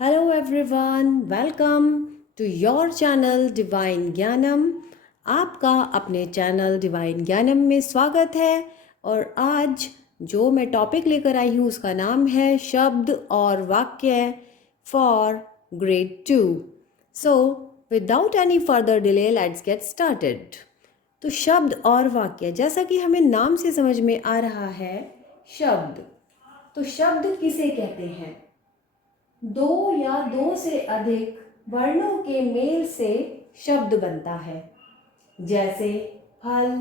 Hello everyone, welcome to your channel divine ज्ञानम। आपका अपने चैनल डिवाइन ज्ञानम में स्वागत है। और आज जो मैं टॉपिक लेकर आई हूँ उसका नाम है शब्द और वाक्य for grade 2। So without any further delay let's get started. तो शब्द और वाक्य, जैसा कि हमें नाम से समझ में आ रहा है, शब्द। तो शब्द किसे कहते हैं? दो या दो से अधिक वर्णों के मेल से शब्द बनता है। जैसे फल,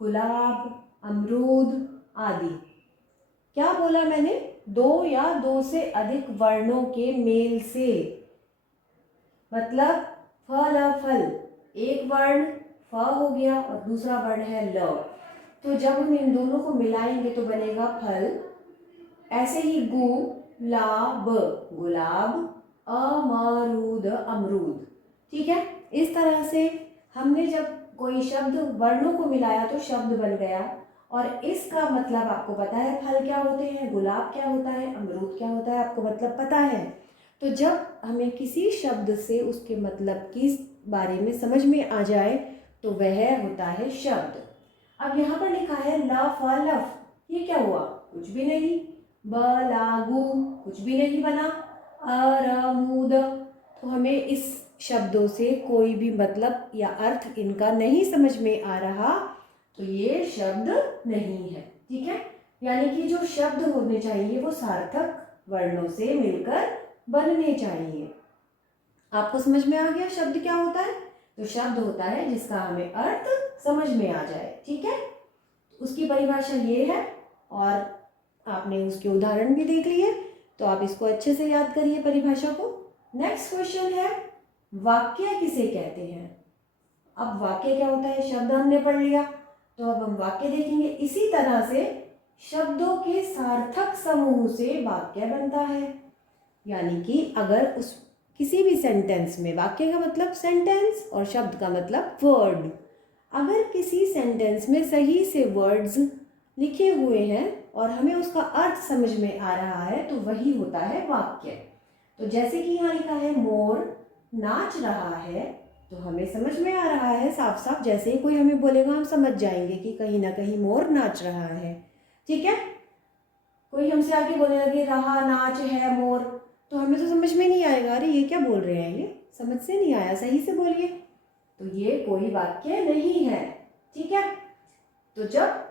गुलाब, अमरूद आदि। क्या बोला मैंने? दो या दो से अधिक वर्णों के मेल से, मतलब फल, एक वर्ण फ हो गया और दूसरा वर्ण है ल। तो जब हम इन दोनों को मिलाएंगे तो बनेगा फल। ऐसे ही गुलाब, गुलाब, अमरूद, अमरूद। ठीक है, इस तरह से हमने जब कोई शब्द वर्णों को मिलाया तो शब्द बन गया। और इसका मतलब आपको पता है, फल क्या होते हैं, गुलाब क्या होता है, अमरूद क्या होता है, आपको मतलब पता है। तो जब हमें किसी शब्द से उसके मतलब की बारे में समझ में आ जाए तो वह होता है शब्द। अब यहाँ पर लिखा है लफ, लफ, ये क्या हुआ? कुछ भी नहीं। बलागु, कुछ भी नहीं बना। अरमूद, तो हमें इस शब्दों से कोई भी मतलब या अर्थ इनका नहीं समझ में आ रहा, तो ये शब्द नहीं है। ठीक है, यानी कि जो शब्द होने चाहिए वो सार्थक वर्णों से मिलकर बनने चाहिए। आपको समझ में आ गया शब्द क्या होता है? तो शब्द होता है जिसका हमें अर्थ समझ में आ जाए। ठीक है, उसकी परिभाषा ये है और आपने उसके उदाहरण भी देख लिए, तो आप इसको अच्छे से याद करिए परिभाषा को। नेक्स्ट क्वेश्चन है, वाक्य किसे कहते हैं? अब वाक्य क्या होता है? शब्द हमने पढ़ लिया, तो अब हम वाक्य देखेंगे। इसी तरह से शब्दों के सार्थक समूह से वाक्य बनता है। यानी कि अगर उस किसी भी सेंटेंस में, वाक्य का मतलब सेंटेंस और शब्द का मतलब वर्ड, अगर किसी सेंटेंस में सही से वर्ड्स लिखे हुए हैं और हमें उसका अर्थ समझ में आ रहा है तो वही होता है वाक्य। तो जैसे कि यहाँ लिखा है मोर नाच रहा है, तो हमें समझ में आ रहा है साफ साफ। जैसे ही कोई हमें बोलेगा हम समझ जाएंगे कि कहीं ना कहीं मोर नाच रहा है। ठीक है, कोई हमसे आके बोलने लगे रहा नाच है मोर, तो हमें तो समझ में नहीं आएगा, अरे ये क्या बोल रहे हैं, ये समझ से नहीं आया, सही से बोलिए। तो ये कोई वाक्य नहीं है। ठीक है, तो जब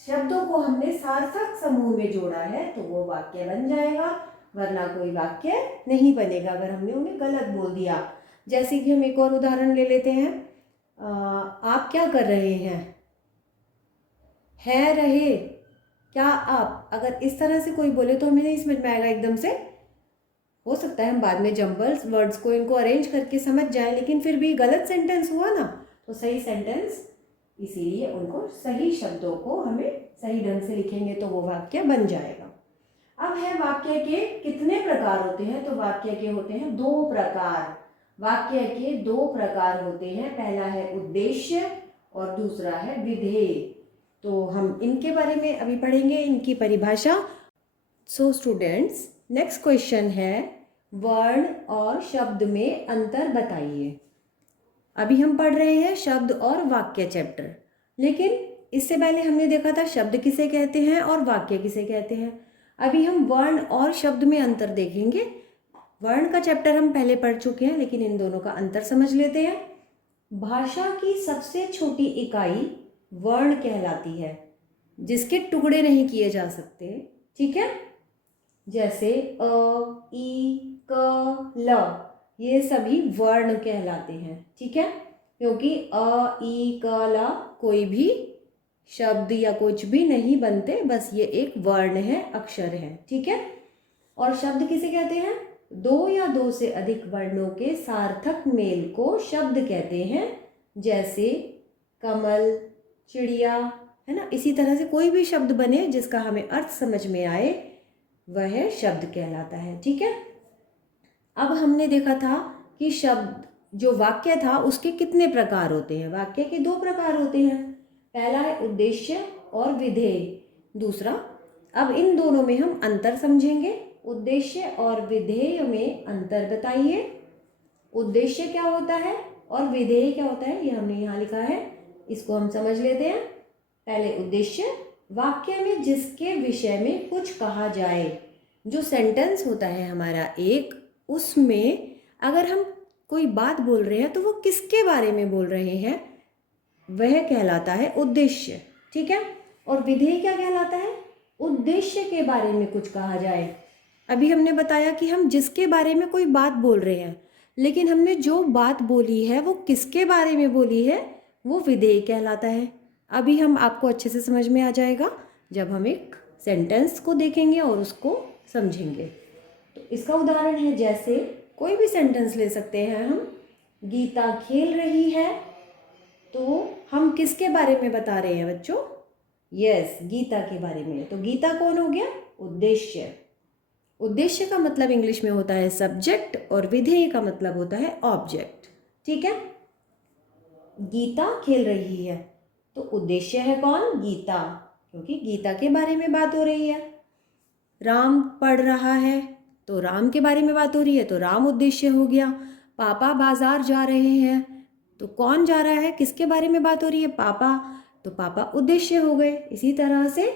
शब्दों को हमने सार्थक समूह में जोड़ा है तो वो वाक्य बन जाएगा, वरना कोई वाक्य नहीं बनेगा अगर हमने उन्हें गलत बोल दिया। जैसे कि हम एक और उदाहरण ले लेते हैं। आप क्या कर रहे हैं? है रहे, क्या आप, अगर इस तरह से कोई बोले तो हमें नहीं समझ में आएगा एकदम से। हो सकता है हम बाद में जंबल्स वर्ड्स को इनको अरेंज करके समझ जाए, लेकिन फिर भी गलत सेंटेंस हुआ ना। तो सही सेंटेंस, इसीलिए उनको सही शब्दों को हमें सही ढंग से लिखेंगे तो वो वाक्य बन जाएगा। अब है वाक्य के कितने प्रकार होते हैं? तो वाक्य के होते हैं दो प्रकार। वाक्य के दो प्रकार होते हैं, पहला है उद्देश्य और दूसरा है विधेय। तो हम इनके बारे में अभी पढ़ेंगे, इनकी परिभाषा। सो स्टूडेंट्स, नेक्स्ट क्वेश्चन है, वर्ण और शब्द में अंतर बताइए। अभी हम पढ़ रहे हैं शब्द और वाक्य चैप्टर, लेकिन इससे पहले हमने देखा था शब्द किसे कहते हैं और वाक्य किसे कहते हैं। अभी हम वर्ण और शब्द में अंतर देखेंगे। वर्ण का चैप्टर हम पहले पढ़ चुके हैं, लेकिन इन दोनों का अंतर समझ लेते हैं। भाषा की सबसे छोटी इकाई वर्ण कहलाती है, जिसके टुकड़े नहीं किए जा सकते। ठीक है, जैसे अ, ई, क, ल, ये सभी वर्ण कहलाते हैं। ठीक है, क्योंकि अ, ई, क, ल कोई भी शब्द या कुछ भी नहीं बनते, बस ये एक वर्ण है, अक्षर है। ठीक है, और शब्द किसे कहते हैं? दो या दो से अधिक वर्णों के सार्थक मेल को शब्द कहते हैं। जैसे कमल, चिड़िया, है ना। इसी तरह से कोई भी शब्द बने जिसका हमें अर्थ समझ में आए वह शब्द कहलाता है। ठीक है, अब हमने देखा था कि शब्द, जो वाक्य था उसके कितने प्रकार होते हैं। वाक्य के दो प्रकार होते हैं, पहला है उद्देश्य और विधेय, दूसरा। अब इन दोनों में हम अंतर समझेंगे। उद्देश्य और विधेय में अंतर बताइए। उद्देश्य क्या होता है और विधेय क्या होता है, ये हमने यहाँ लिखा है, इसको हम समझ लेते हैं। पहले उद्देश्य, वाक्य में जिसके विषय में कुछ कहा जाए। जो सेंटेंस होता है हमारा एक, उसमें अगर हम कोई बात बोल रहे हैं तो वो किसके बारे में बोल रहे हैं, वह कहलाता है उद्देश्य। ठीक है। और विधेय क्या कहलाता है, उद्देश्य के बारे में कुछ कहा जाए। अभी हमने बताया कि हम जिसके बारे में कोई बात बोल रहे हैं, लेकिन हमने जो बात बोली है वो किसके बारे में बोली है, वो विधेय कहलाता है। अभी हम आपको अच्छे से समझ में आ जाएगा जब हम एक सेंटेंस को देखेंगे और उसको समझेंगे। तो इसका उदाहरण है, जैसे कोई भी सेंटेंस ले सकते हैं हम। गीता खेल रही है, तो हम किसके बारे में बता रहे हैं बच्चों? यस, गीता के बारे में। तो गीता कौन हो गया? उद्देश्य। उद्देश्य का मतलब इंग्लिश में होता है सब्जेक्ट और विधेय का मतलब होता है ऑब्जेक्ट। ठीक है। गीता खेल रही है, तो उद्देश्य है कौन? गीता, क्योंकि गीता के बारे में बात हो रही है। राम पढ़ रहा है, तो राम के बारे में बात हो रही है, तो राम उद्देश्य हो गया। पापा बाजार जा रहे हैं, तो कौन जा रहा है, किसके बारे में बात हो रही है? पापा, तो पापा उद्देश्य हो गए। इसी तरह से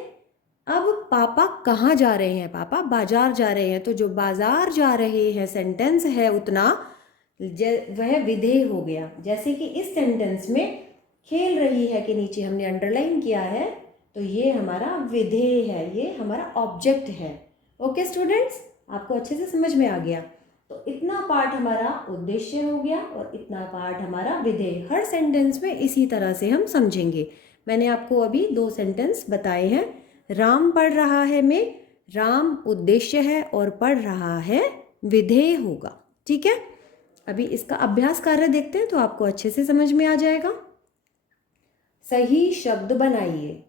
अब पापा कहाँ जा रहे हैं? पापा बाजार जा रहे हैं, तो जो बाजार जा रहे हैं सेंटेंस है उतना वह विधेय हो गया। जैसे कि इस सेंटेंस में खेल रही है के नीचे हमने अंडरलाइन किया है, तो ये हमारा विधेय है, ये हमारा ऑब्जेक्ट है। ओके स्टूडेंट्स, आपको अच्छे से समझ में आ गया। तो इतना पार्ट हमारा उद्देश्य हो गया और इतना पार्ट हमारा विधेय। हर सेंटेंस में इसी तरह से हम समझेंगे। मैंने आपको अभी 2 सेंटेंस बताए हैं। राम पढ़ रहा है में राम उद्देश्य है और पढ़ रहा है विधेय होगा। ठीक है। अभी इसका अभ्यास कार्य देखते हैं तो आपको अच्छे से समझ में आ जाएगा। सही शब्द बनाइए।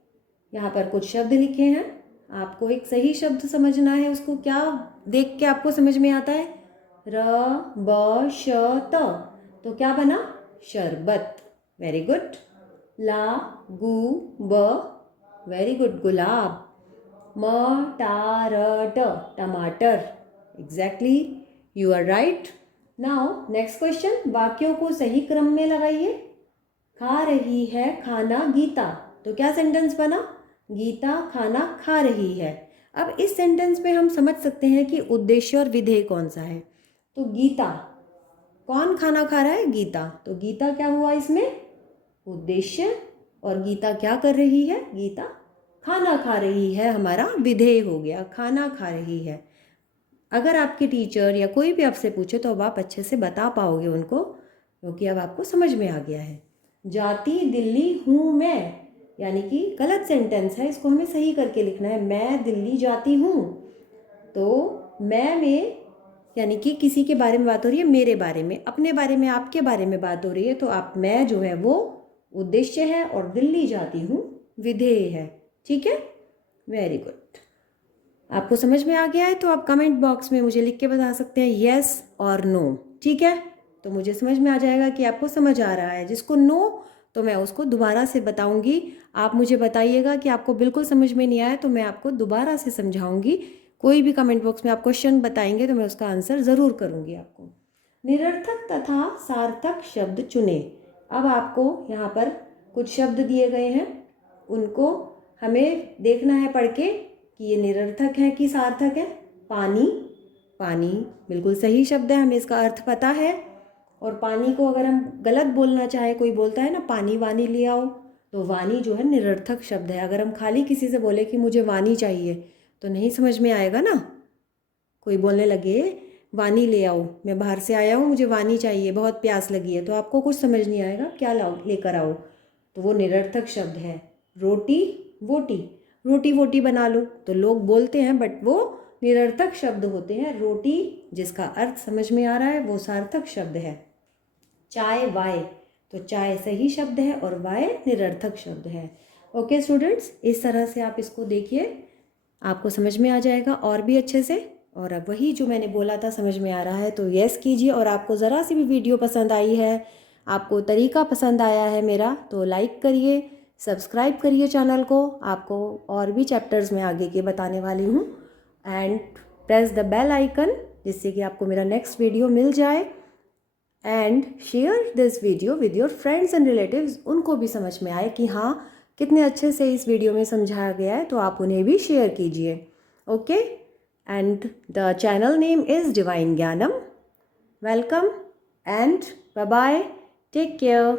यहाँ पर कुछ शब्द लिखे हैं, आपको एक सही शब्द समझना है। उसको क्या देख के आपको समझ में आता है? र ब श त, तो क्या बना? शरबत। Very good. ला गु ब, वेरी गुड, गुलाब। म टा र ट, टमाटर। Exactly, you are right. Now next question, वाक्यों को सही क्रम में लगाइए। खा रही है खाना गीता, तो क्या सेंटेंस बना? गीता खाना खा रही है। अब इस सेंटेंस में हम समझ सकते हैं कि उद्देश्य और विधेय कौन सा है। तो गीता, कौन खाना खा रहा है? गीता। तो गीता क्या हुआ इसमें? उद्देश्य। और गीता क्या कर रही है? गीता खाना खा रही है, हमारा विधेय हो गया, खाना खा रही है। अगर आपके टीचर या कोई भी आपसे पूछे तो अब आप अच्छे से बता पाओगे उनको, क्योंकि अब आपको समझ में आ गया है। जाती दिल्ली हूँ मैं, यानी कि गलत सेंटेंस है, इसको हमें सही करके लिखना है। मैं दिल्ली जाती हूँ, तो मैं में यानी कि किसी के बारे में बात हो रही है, मेरे बारे में, अपने बारे में, आपके बारे में बात हो रही है, तो आप मैं जो है वो उद्देश्य है और दिल्ली जाती हूँ विधेय है। ठीक है। Very good. आपको समझ में आ गया है तो आप कमेंट बॉक्स में मुझे लिख के बता सकते हैं यस और नो। ठीक है। तो मुझे समझ में आ जाएगा कि आपको समझ आ रहा है। जिसको नो, तो मैं उसको दोबारा से बताऊंगी। आप मुझे बताइएगा कि आपको बिल्कुल समझ में नहीं आया, तो मैं आपको दोबारा से समझाऊंगी। कोई भी कमेंट बॉक्स में आप क्वेश्चन बताएंगे तो मैं उसका आंसर ज़रूर करूंगी आपको। निरर्थक तथा सार्थक शब्द चुने। अब आपको यहाँ पर कुछ शब्द दिए गए हैं, उनको हमें देखना है पढ़ के कि ये निरर्थक है कि सार्थक है। पानी, पानी बिल्कुल सही शब्द है, हमें इसका अर्थ पता है। और पानी को अगर हम गलत बोलना चाहे, कोई बोलता है ना पानी वानी ले आओ, तो वानी जो है निरर्थक शब्द है। अगर हम खाली किसी से बोले कि मुझे वानी चाहिए, तो नहीं समझ में आएगा ना। कोई बोलने लगे वानी ले आओ, मैं बाहर से आया हूँ, मुझे वानी चाहिए, बहुत प्यास लगी है, तो आपको कुछ समझ नहीं आएगा, क्या लाओ, लेकर आओ, तो वो निरर्थक शब्द है। रोटी वोटी, रोटी वोटी बना लो, तो लोग बोलते हैं बट वो निरर्थक शब्द होते हैं। रोटी जिसका अर्थ समझ में आ रहा है वो सार्थक शब्द है। चाय वाय, तो चाय सही शब्द है और वाय निरर्थक शब्द है। ओके स्टूडेंट्स, इस तरह से आप इसको देखिए, आपको समझ में आ जाएगा और भी अच्छे से। और अब वही जो मैंने बोला था समझ में आ रहा है तो यस कीजिए। और आपको ज़रा सी भी वीडियो पसंद आई है, आपको तरीका पसंद आया है मेरा, तो लाइक करिए, सब्सक्राइब करिए चैनल को। आपको और भी चैप्टर्स में आगे के बताने वाली हूँ। And press the bell icon जिससे कि आपको मेरा नेक्स्ट वीडियो मिल जाए, and share this video with your friends and relatives, उनको भी समझ में आए कि हाँ कितने अच्छे से इस वीडियो में समझाया गया है, तो आप उन्हें भी शेयर कीजिए. Okay, and the channel name is divine Gyanam. Welcome and bye bye, take care.